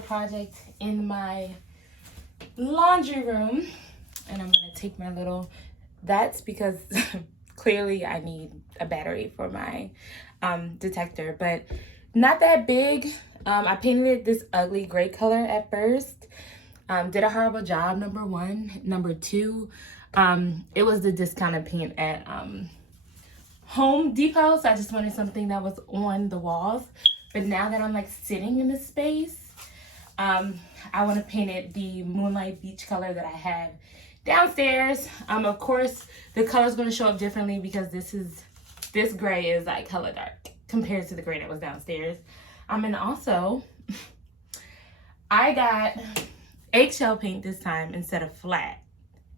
another project in my laundry room, and I'm gonna take my little, that's because clearly I need a battery for my detector, but not that big. I painted it this ugly gray color at first. Did a horrible job, number one. Number two, it was the discounted paint at Home Depot, so I just wanted something that was on the walls. But now that I'm like sitting in this space, I want to paint it the Moonlight Beach color that I have downstairs. Of course, the color is going to show up differently because this gray is like hella dark compared to the gray that was downstairs. And also, I got eggshell paint this time instead of flat.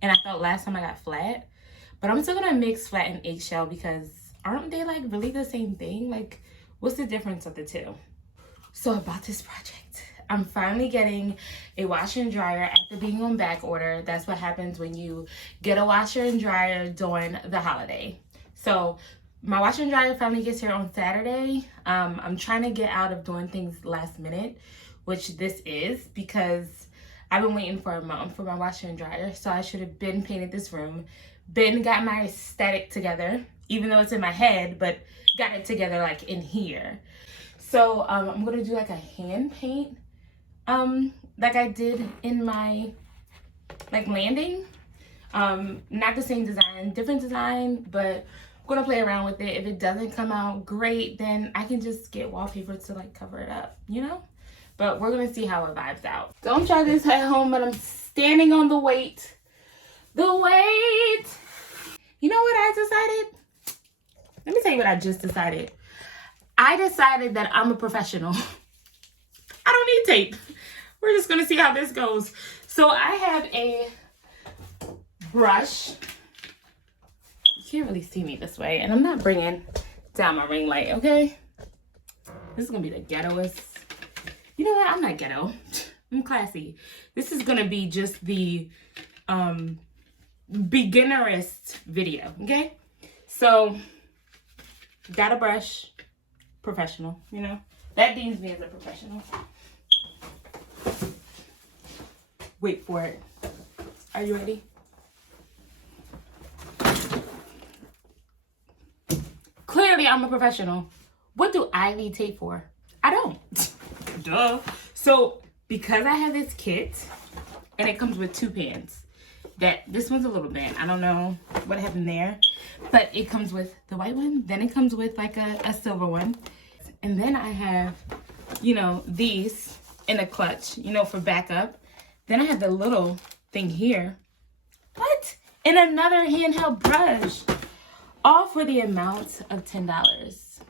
And I felt last time I got flat. But I'm still going to mix flat and eggshell because aren't they like really the same thing? Like, what's the difference of the two? So about this project, I'm finally getting a washer and dryer after being on back order. That's what happens when you get a washer and dryer during the holiday. So my washer and dryer finally gets here on Saturday. I'm trying to get out of doing things last minute, which this is because I've been waiting for a month for my washer and dryer. So I should have been painted this room, been got my aesthetic together, even though it's in my head, but got it together like in here. So I'm gonna do like a hand paint, like I did in my like landing. Not the same design, different design, but I'm gonna play around with it. If it doesn't come out great, then I can just get wallpaper to like cover it up, you know? But we're gonna see how it vibes out. Don't try this at home, but I'm standing on the weight. The weight! You know what I decided? Let me tell you what I just decided. I decided that I'm a professional. I don't need tape. We're just gonna see how this goes. So I have a brush. You can't really see me this way, and I'm not bringing down my ring light, okay? This is gonna be the ghettoest. You know what? I'm not ghetto. I'm classy. This is gonna be just the beginnerist video, okay? So, got a brush. Professional, you know? That deems me as a professional. Wait for it. Are you ready? Clearly, I'm a professional. What do I need tape for? I don't. Duh. So, because I have this kit, and it comes with two pans. This one's a little bent. I don't know what happened there. But it comes with the white one. Then it comes with like a silver one. And then I have, you know, these in a clutch, you know, for backup. Then I have the little thing here. What? And another handheld brush. All for the amount of $10.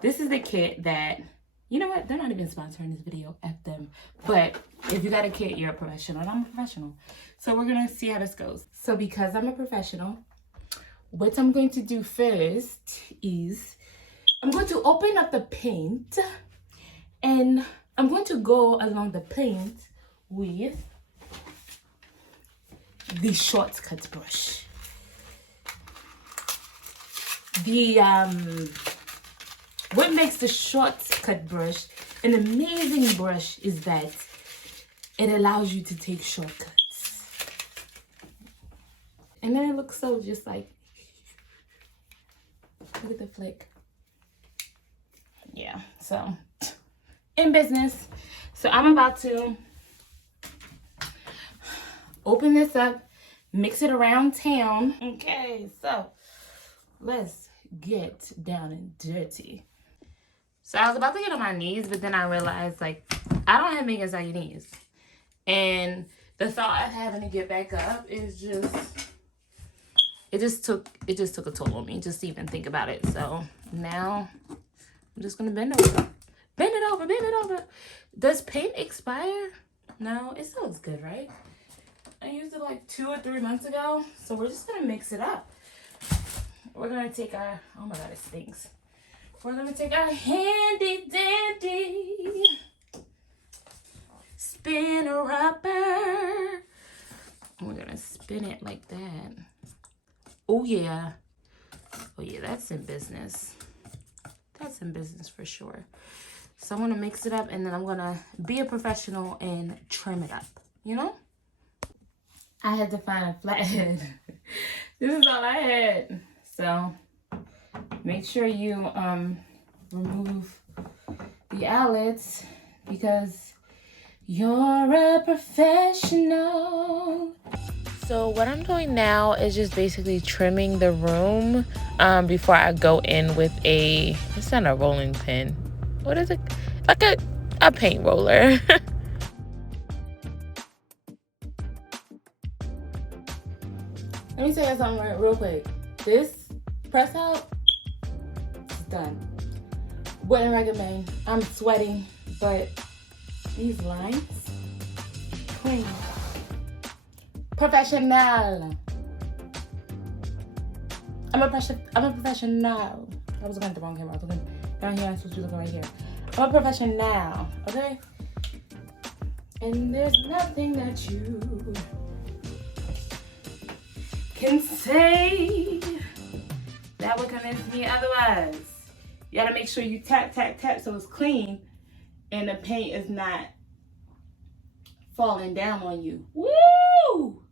This is the kit that, you know what? They're not even sponsoring this video. F them. But if you got a kit, you're a professional. And I'm a professional. So we're going to see how this goes. So because I'm a professional, what I'm going to do first is I'm going to open up the paint. And I'm going to go along the paint with the shortcut brush. What makes the shortcut brush an amazing brush is that it allows you to take shortcuts. And then it looks so just like, look at the flick. Yeah, so in business. So I'm about to open this up, mix it around town. Okay, so let's get down and dirty. So I was about to get on my knees, but then I realized, like, I don't have fingers on your knees. And the thought of having to get back up is just, it just took a toll on me just to even think about it. So now I'm just gonna bend over. Bend it over, bend it over. Does paint expire? No, it still looks good, right? I used it like 2 or 3 months ago. So we're just gonna mix it up. We're gonna take our, oh my God, it stinks. We're gonna take our handy dandy spinner upper. We're gonna spin it like that. Oh yeah. Oh yeah, that's in business. That's in business for sure. So I'm gonna mix it up and then I'm gonna be a professional and trim it up, you know? I had to find a flathead. This is all I had. So make sure you remove the eyelets because you're a professional. So what I'm doing now is just basically trimming the room before I go in with it's not a rolling pin. What is it? Like a paint roller. Let me say something real quick. This press out is done. Wouldn't recommend. I'm sweating, but these lines, clean. Professional. I'm a professional. I was looking at the wrong camera. I was looking down here. I'm supposed to be looking right here. I'm a professional, okay? And there's nothing that you can say that would convince me otherwise. You gotta make sure you tap, tap, tap so it's clean and the paint is not falling down on you. Woo!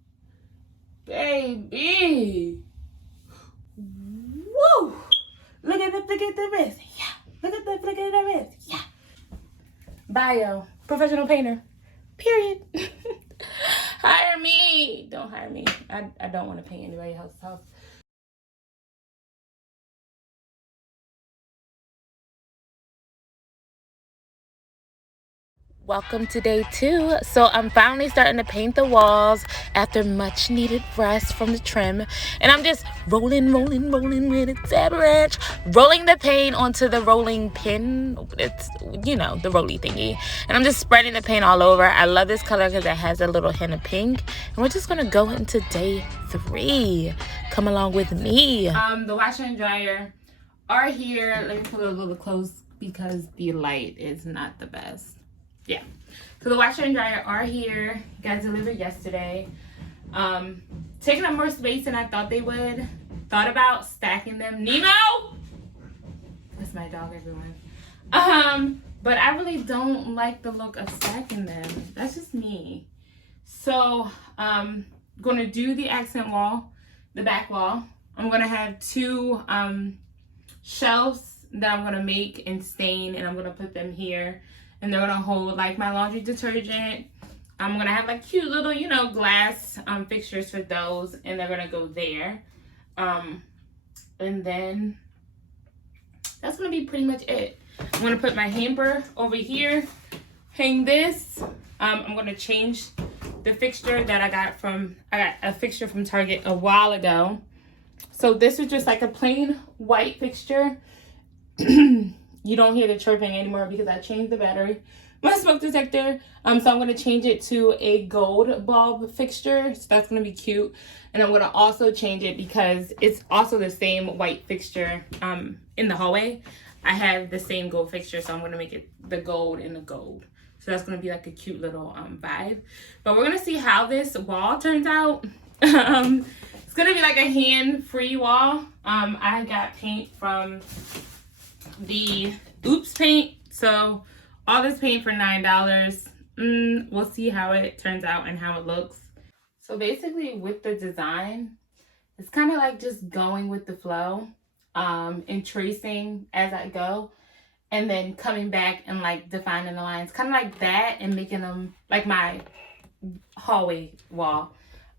Baby! Woo! Look at the wrist. Yeah. Look at the wrist. Yeah. Bio. Professional painter. Period. Hire me. Don't hire me. I don't want to paint anybody else's house. Welcome to day 2. So I'm finally starting to paint the walls after much needed rest from the trim. And I'm just rolling with a avalanche. Rolling the paint onto the rolling pin. It's, the roly thingy. And I'm just spreading the paint all over. I love this color because it has a little hint of pink. And we're just going to go into day 3. Come along with me. The washer and dryer are here. Let me put it a little close because the light is not the best. Yeah, so the washer and dryer are here. Got delivered yesterday. Taking up more space than I thought they would. Thought about stacking them. Nemo! That's my dog, everyone. But I really don't like the look of stacking them. That's just me. So I'm gonna do the accent wall, the back wall. I'm gonna have 2 shelves that I'm gonna make and stain, and I'm gonna put them here. And they're gonna hold like my laundry detergent. I'm gonna have like cute little, glass fixtures for those, and they're gonna go there. And then that's gonna be pretty much it. I'm gonna put my hamper over here, hang this. I'm gonna change the fixture that I got a fixture from Target a while ago. So this is just like a plain white fixture. You don't hear the chirping anymore because I changed the battery, my smoke detector. So I'm going to change it to a gold bulb fixture. So that's going to be cute. And I'm going to also change it because it's also the same white fixture in the hallway. I have the same gold fixture, so I'm going to make it the gold and the gold. So that's going to be like a cute little vibe. But we're going to see how this wall turns out. It's going to be like a hand-free wall. I got paint from the Oops paint. So all this paint for $9. We'll see how it turns out and how it looks. So basically with the design, it's kind of like just going with the flow and tracing as I go, and then coming back and like defining the lines, kind of like that, and making them like my hallway wall,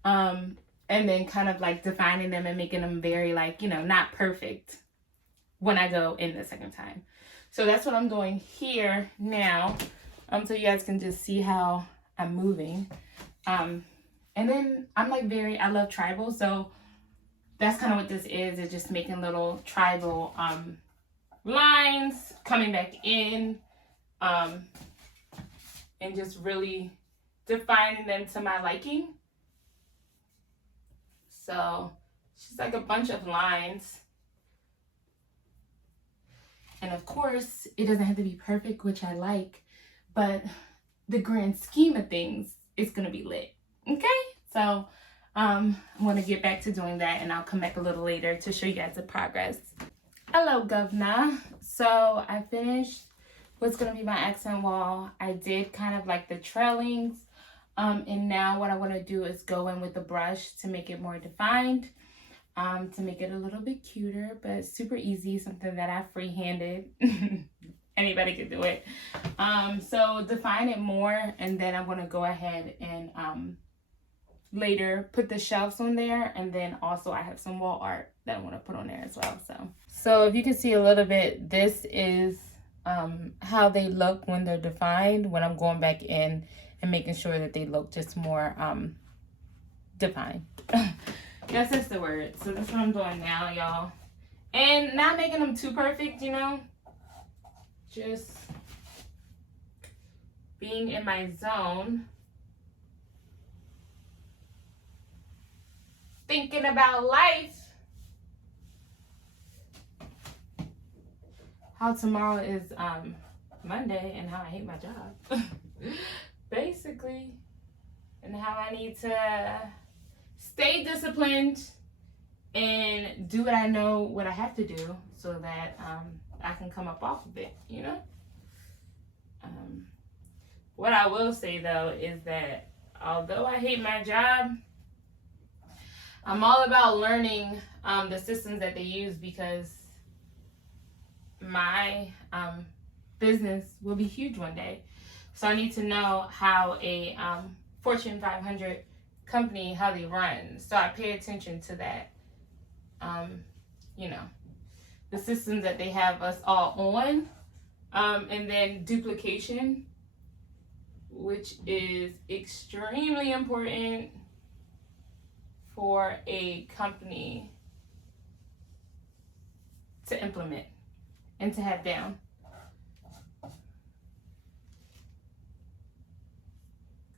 and then kind of like defining them and making them very like, not perfect when I go in the second time. So that's what I'm doing here now, so you guys can just see how I'm moving. And then I'm like I love tribal, so that's kind of what this is. It's just making little tribal lines, coming back in, and just really defining them to my liking. So it's just like a bunch of lines. And of course, it doesn't have to be perfect, which I like, but the grand scheme of things, it's gonna be lit, okay? So I'm gonna get back to doing that, and I'll come back a little later to show you guys the progress. Hello, governor. So I finished what's going to be my accent wall. I did kind of like the trailings. And now what I want to do is go in with the brush to make it more defined. To make it a little bit cuter, but super easy, something that I free-handed. Anybody could do it. So define it more, and then I'm going to go ahead and later put the shelves on there, and then also I have some wall art that I want to put on there as well. So if you can see a little bit, this is how they look when they're defined, when I'm going back in and making sure that they look just more defined. Yes, that's the word. So that's what I'm doing now, y'all. And not making them too perfect, you know. Just being in my zone. Thinking about life. How tomorrow is Monday and how I hate my job. Basically. And how I need to stay disciplined and do what I know what I have to do so that I can come up off of it, you know? What I will say though is that although I hate my job, I'm all about learning the systems that they use, because my business will be huge one day. So I need to know how a Fortune 500 company, how they run. So I pay attention to that. You know, the systems that they have us all on, and then duplication, which is extremely important for a company to implement and to have down.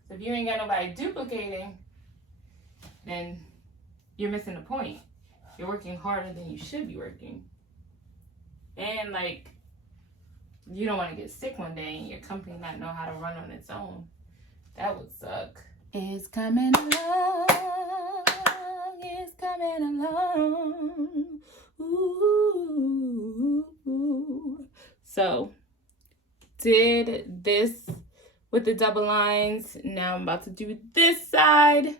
So if you ain't got nobody duplicating, then you're missing the point. You're working harder than you should be working. And like, you don't want to get sick one day and your company not know how to run on its own. That would suck. It's coming along. It's coming along. Ooh. So, did this with the double lines. Now I'm about to do this side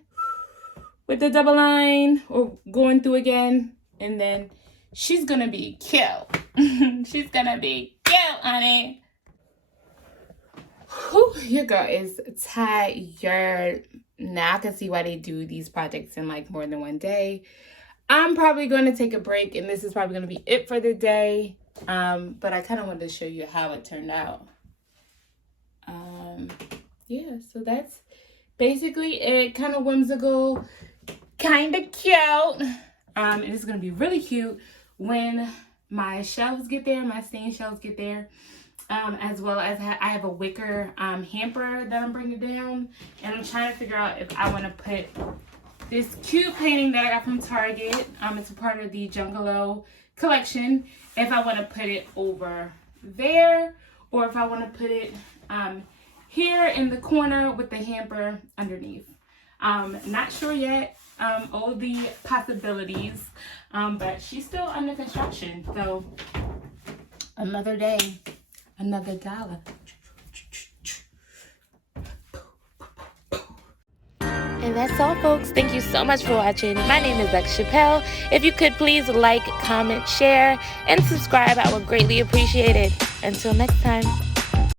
with the double line, or going through again, and then she's gonna be cute. She's gonna be cute, honey. Whew, your girl is tired. Now I can see why they do these projects in like more than one day. I'm probably going to take a break, and this is probably going to be it for the day. But I kind of wanted to show you how it turned out. Yeah, so that's basically it. Kind of whimsical, kind of cute. And it's going to be really cute when my shelves get there, my stain shelves get there. As well as I have a wicker hamper that I'm bringing down. And I'm trying to figure out if I want to put this cute painting that I got from Target. It's a part of the Jungalow collection. If I want to put it over there, or if I want to put it here in the corner with the hamper underneath. Not sure yet. All the possibilities. But she's still under construction. So another day, another dollar. And that's all, folks. Thank you so much for watching. My name is Lex Chappelle. If you could please like, comment, share, and subscribe, I would greatly appreciate it. Until next time.